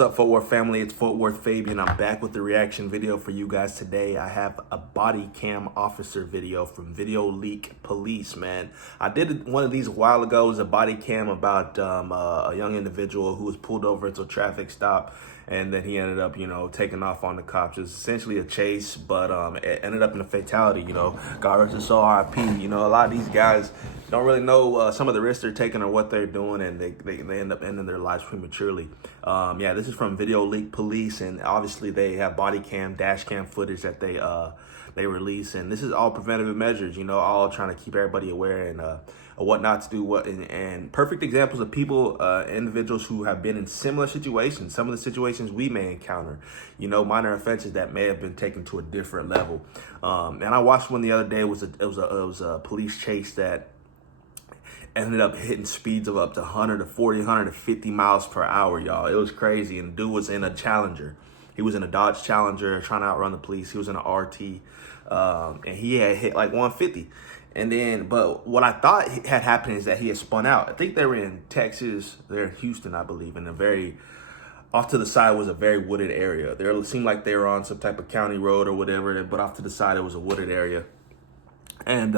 What's up, Fort Worth family? It's Fort Worth Fabian. I'm back with the reaction video for you guys today. I have a body cam officer video from Video Leak Police, man. I did one of these a while ago. It was a body cam about a young individual who was pulled over into a traffic stop, and then he ended up, taking off on the cops. It was essentially a chase, but it ended up in a fatality, God rest his soul, RIP. A lot of these guys don't really know some of the risks they're taking or what they're doing, and they end up ending their lives prematurely. Yeah, this is from Video Leak Police, and obviously they have body cam, dash cam footage that they release, and this is all preventative measures, all trying to keep everybody aware and what not to do, and perfect examples of people, individuals who have been in similar situations, some of the situations we may encounter, minor offenses that may have been taken to a different level. And I watched one the other day. It was a police chase that ended up hitting speeds of up to 140, 150 miles per hour, y'all. It was crazy. And the dude was in a Challenger. He was in a Dodge Challenger trying to outrun the police. He was in an RT, and he had hit like 150. And then, but what I thought had happened is that he had spun out. I think they were in Texas. They're in Houston, I believe, and off to the side was a very wooded area. It seemed like they were on some type of county road or whatever, but off to the side, it was a wooded area. And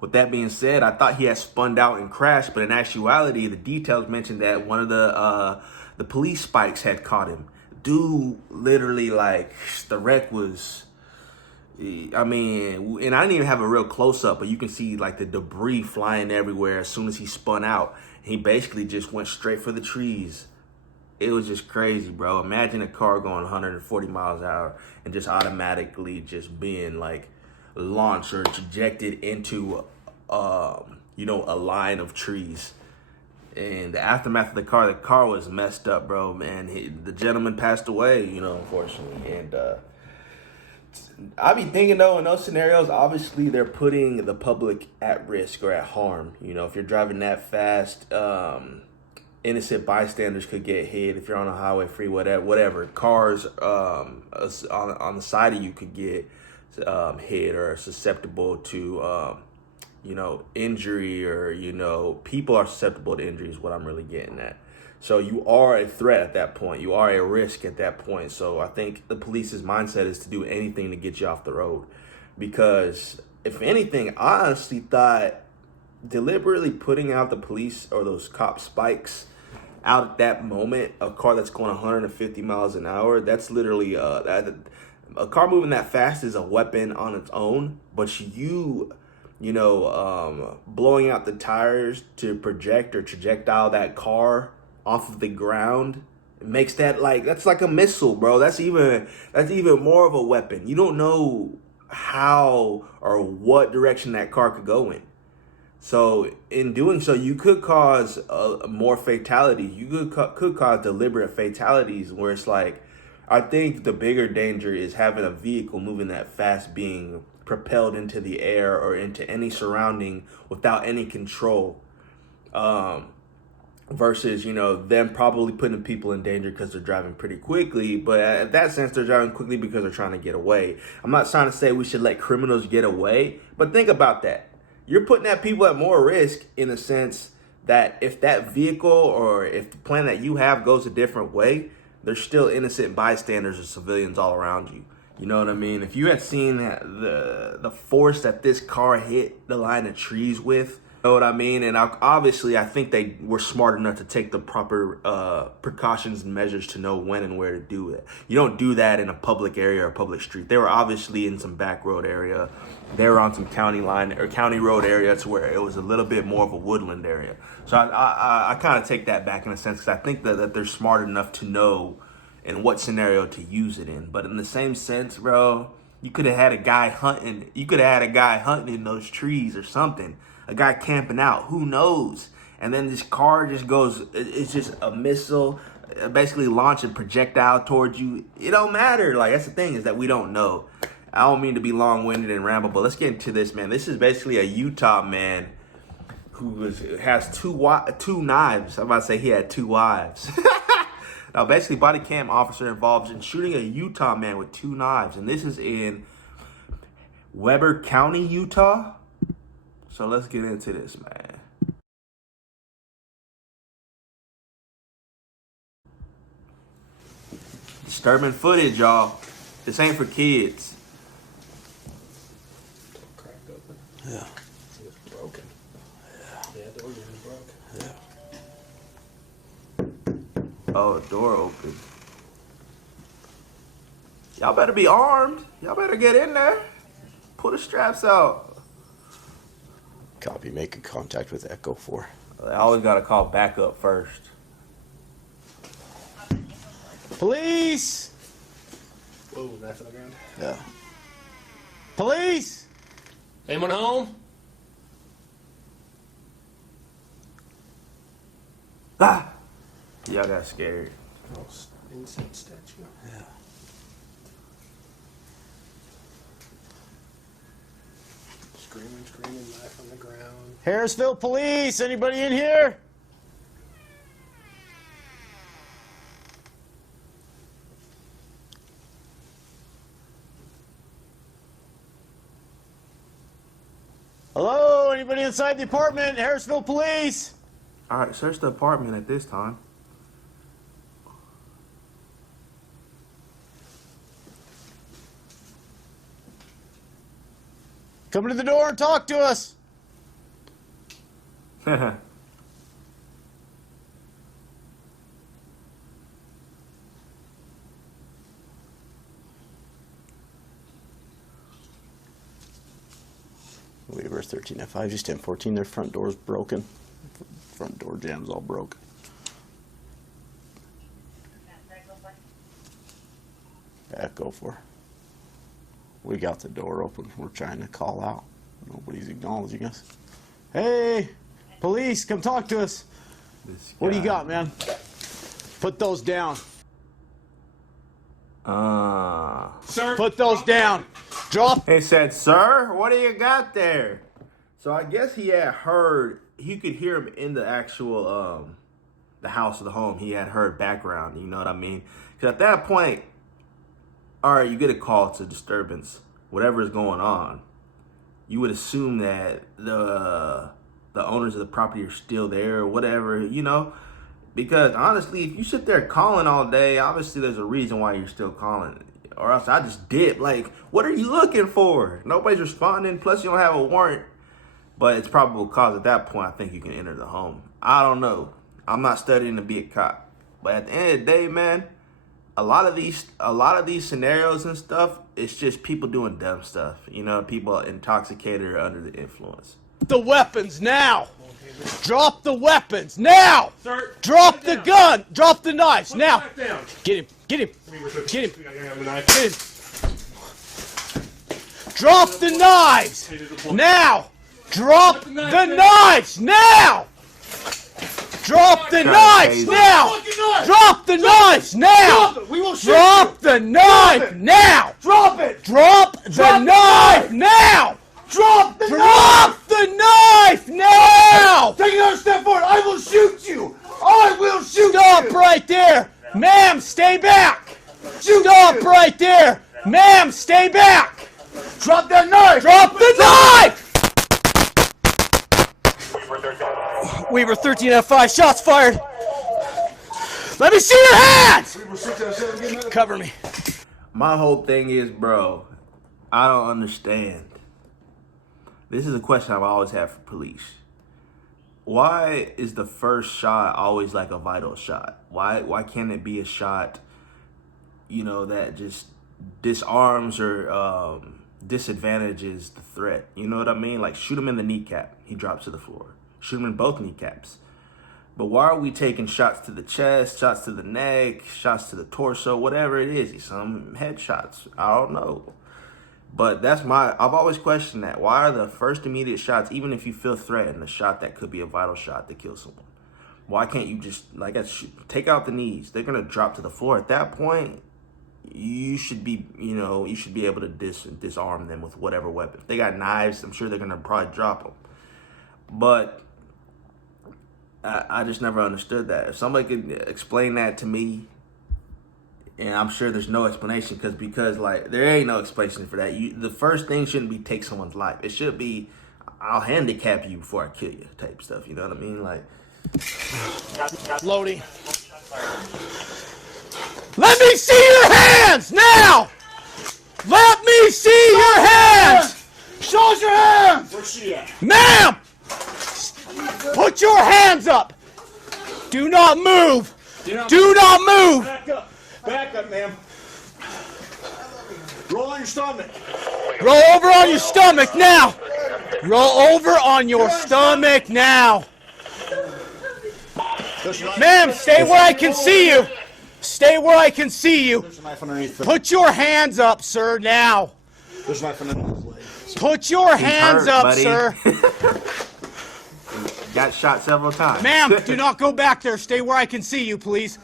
with that being said, I thought he had spun out and crashed, but in actuality, the details mentioned that one of the police spikes had caught him. Dude, literally, like, the wreck was, and I didn't even have a real close-up, but you can see, like, the debris flying everywhere as soon as he spun out. He basically just went straight for the trees. It was just crazy, bro. Imagine a car going 140 miles an hour and just automatically just being, like, launched or ejected into a line of trees. And the aftermath of the car was messed up, bro, man. The gentleman passed away, unfortunately. And I be thinking, though, in those scenarios, obviously they're putting the public at risk or at harm. If you're driving that fast, innocent bystanders could get hit. If you're on a highway, freeway, whatever, cars on the side of you could get hit or susceptible to injury, or people are susceptible to injury is what I'm really getting at. So you are a threat at that point. You are a risk at that point. So I think the police's mindset is to do anything to get you off the road, because if anything, I honestly thought deliberately putting out the police or those cop spikes out at that moment, a car that's going 150 miles an hour, that's literally a car moving that fast is a weapon on its own. But blowing out the tires to project or trajectile that car off of the ground, it makes that's like a missile, bro. That's even more of a weapon. You don't know how or what direction that car could go in. So in doing so, you could cause more fatalities. You could cause deliberate fatalities, where it's like, I think the bigger danger is having a vehicle moving that fast being propelled into the air or into any surrounding without any control, versus, them probably putting people in danger because they're driving pretty quickly. But in that sense, they're driving quickly because they're trying to get away. I'm not trying to say we should let criminals get away, but think about that. You're putting that people at more risk, in a sense that if that vehicle or if the plan that you have goes a different way, there's still innocent bystanders or civilians all around you. You know what I mean? If you had seen the force that this car hit the line of trees with, you know what I mean? And obviously, I think they were smart enough to take the proper precautions and measures to know when and where to do it. You don't do that in a public area or a public street. They were obviously in some back road area. They were on some county line or county road area to where it was a little bit more of a woodland area. So I kind of take that back in a sense, because I think that they're smart enough to know in what scenario to use it in. But in the same sense, bro, you could have had a guy hunting. You could have had a guy hunting in those trees or something. A guy camping out. Who knows? And then this car just goes. It's just a missile, basically launching projectile towards you. It don't matter. Like, that's the thing, is that we don't know. I don't mean to be long-winded and ramble, but let's get into this, man. This is basically a Utah man who has two knives. I'm about to say he had two wives. Now, basically, body cam officer involved in shooting a Utah man with two knives. And this is in Weber County, Utah. So let's get into this, man. Disturbing footage, y'all. This ain't for kids. Cracked open. Yeah. It was broken. Yeah, the door was broke. Yeah. Oh, door open. Y'all better be armed. Y'all better get in there. Pull the straps out. Copy, making contact with Echo 4. I always gotta call backup first. Police! Whoa, knife on the ground. Yeah. Police! Anyone home? Ah! Y'all got scared. Oh, incense statue. Yeah. Screaming, knife on the ground. Harrisville Police, anybody in here? Hello, anybody inside the apartment? Harrisville Police. All right, search the apartment at this time. Come to the door and talk to us. Weaver 13F5, just 1014. Their front door's broken. Front door jam's all broke. Yeah, go for it. We got the door open. We're trying to call out. Nobody's acknowledging us. Hey, police, come talk to us. What do you got, man? Put those down. Sir, Put those down. Drop. He said, "Sir, what do you got there?" So I guess he had heard. He could hear him in the actual the house or the home. He had heard background. You know what I mean? Because at that point, all right, you get a call to disturbance, whatever is going on. You would assume that the owners of the property are still there or whatever, you know? Because honestly, if you sit there calling all day, obviously there's a reason why you're still calling. Or else I just dip. Like, what are you looking for? Nobody's responding. Plus, you don't have a warrant. But it's probable cause at that point. I think you can enter the home. I don't know. I'm not studying to be a cop. But at the end of the day, man, a lot of these scenarios and stuff, it's just people doing dumb stuff. You know, people intoxicated or under the influence. The weapons now. Drop the weapons now. Sir, Drop the gun. Drop the knives put now. the knife down. Get him. Get him. Get him. I have the knife. Get him. Drop the knives now. Drop the knives now. Drop the knives now. Drop the knives now. We will shoot Drop the knife now. Drop it. Drop the knife now. Drop the Drop the knife now. Take another step forward. I will shoot you. I will shoot Stop you. right there. Ma'am, stay back. Shoot Stop you. right there. Ma'am, stay back. Drop that knife. Drop the knife. Weaver 13F5, shots fired. Let me see your hands. Cover me. My whole thing is, bro, I don't understand. This is a question I've always had for police. Why is the first shot always like a vital shot? Why can't it be a shot, you know, that just disarms or disadvantages the threat? You know what I mean? Like, shoot him in the kneecap, he drops to the floor. Shoot him in both kneecaps. But why are we taking shots to the chest, shots to the neck, shots to the torso, whatever it is? Some headshots. I don't know. But I've always questioned that. Why are the first immediate shots, even if you feel threatened, a shot that could be a vital shot to kill someone? Why can't you just, take out the knees? They're going to drop to the floor. At that point, you should be able to disarm them with whatever weapon. If they got knives, I'm sure they're going to probably drop them. But I just never understood that. If somebody could explain that to me, and I'm sure there's no explanation because there ain't no explanation for that. The first thing shouldn't be take someone's life. It should be, I'll handicap you before I kill you type stuff. You know what I mean? Like, Loading. Let me see your hands now! Let me see your hands! Show us your hands! Where's she at? Ma'am! Put your hands up! Do not move! Do not move! Back up. Back up, ma'am. Roll on your stomach. Roll over on your stomach now! Roll over on your stomach now! Ma'am, stay where I can see you! Stay where I can see you! There's a knife underneath the... Put your hands up, sir, now! There's a knife underneath his leg. Put your hands hurt, up, buddy. sir! Got shot several times. Ma'am, do not go back there. Stay where I can see you, please.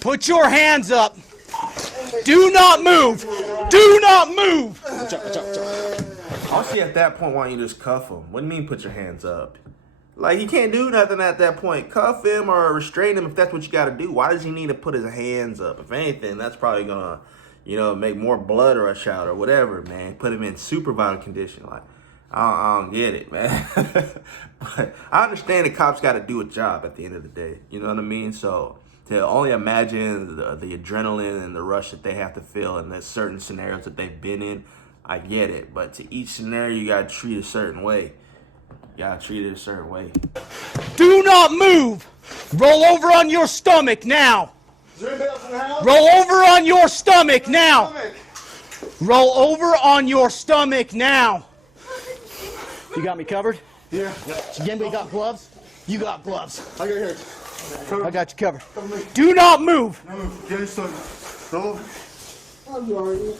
Put your hands up. Do not move. Do not move. Honestly, at that point, why don't you just cuff him? What do you mean put your hands up? Like, he can't do nothing at that point. Cuff him or restrain him if that's what you got to do. Why does he need to put his hands up? If anything, that's probably going to, you know, make more blood rush out or whatever, man. Put him in super violent condition. Like, I don't get it, man. But I understand the cops got to do a job at the end of the day. You know what I mean? So to only imagine the adrenaline and the rush that they have to feel in the certain scenarios that they've been in, I get it. But to each scenario, you got to treat it a certain way. You got to treat it a certain way. Do not move. Roll over on your stomach now. Is there anybody else in the house? Roll over on your stomach now. Roll over on your stomach now. You got me covered? Yeah. Anybody got gloves? You got gloves. I got here. I got you covered. Do not move. No, get your stomach. Roll. I'm sorry.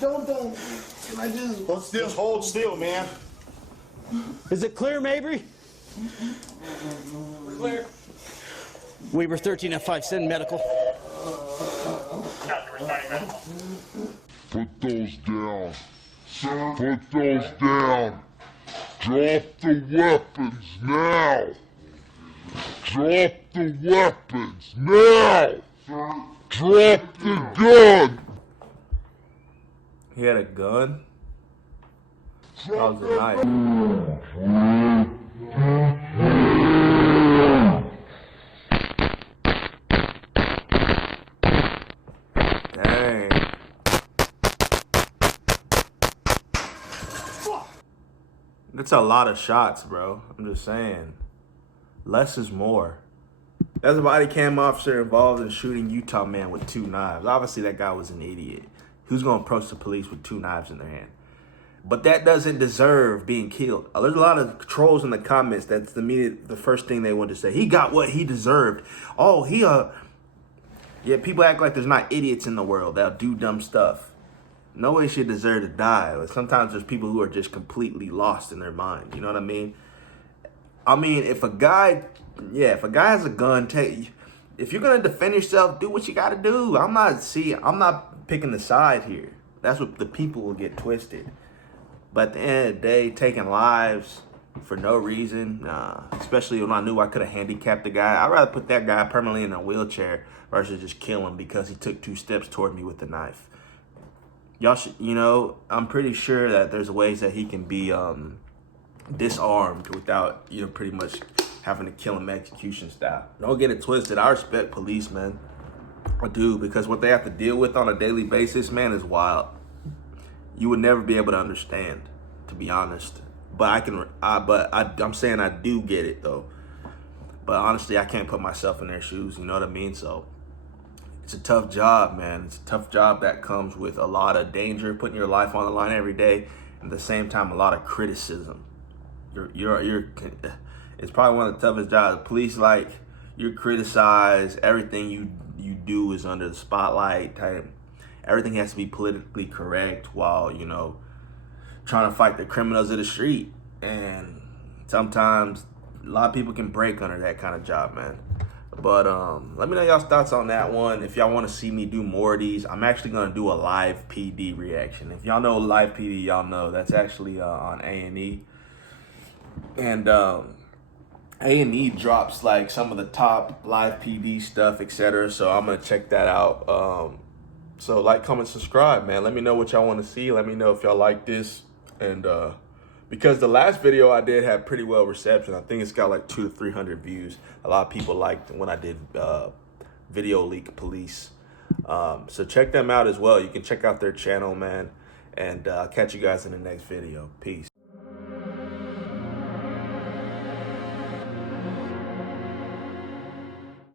Don't. Can I just... Just hold still, man. Is it clear, Mabry? Clear. Weber 13F57 medical. Put those down. Put those down. Drop the weapons now. Drop the weapons now. Drop the gun. He had a gun? That was a knife. Dang. That's a lot of shots, bro. I'm just saying. Less is more. There's a body cam officer involved in shooting Utah man with 2 knives. Obviously, that guy was an idiot. Who's going to approach the police with 2 knives in their hand? But that doesn't deserve being killed. There's a lot of trolls in the comments. That's the first thing they want to say. He got what he deserved. Oh, yeah, people act like there's not idiots in the world that'll do dumb stuff. No way should deserve to die. But sometimes there's people who are just completely lost in their mind. You know what I mean? I mean, if a guy has a gun, if you're gonna defend yourself, do what you gotta do. I'm not picking the side here. That's what the people will get twisted. But at the end of the day, taking lives for no reason, especially when I knew I could have handicapped the guy, I'd rather put that guy permanently in a wheelchair versus just kill him because he took 2 steps toward me with a knife. Y'all should, I'm pretty sure that there's ways that he can be disarmed without, pretty much having to kill him execution style. Don't get it twisted. I respect police, man. I do, because what they have to deal with on a daily basis, man, is wild. You would never be able to understand, to be honest. But I'm saying I do get it though. But honestly, I can't put myself in their shoes. You know what I mean? So it's a tough job, man. It's a tough job that comes with a lot of danger, putting your life on the line every day, and at the same time, a lot of criticism. It's probably one of the toughest jobs. Police, like, you're criticized. Everything you do is under the spotlight type. Everything has to be politically correct while, trying to fight the criminals of the street. And sometimes a lot of people can break under that kind of job, man. But let me know y'all's thoughts on that one. If y'all want to see me do more of these, I'm actually going to do a live PD reaction. If y'all know live PD, y'all know that's actually on A&E. And A&E drops like some of the top live PD stuff, etc. So I'm going to check that out. So like, comment, subscribe, man. Let me know what y'all want to see. Let me know if y'all like this. And because the last video I did had pretty well reception. I think it's got like 200 to 300 views. A lot of people liked when I did Video Leak Police. So check them out as well. You can check out their channel, man. And I'll catch you guys in the next video. Peace.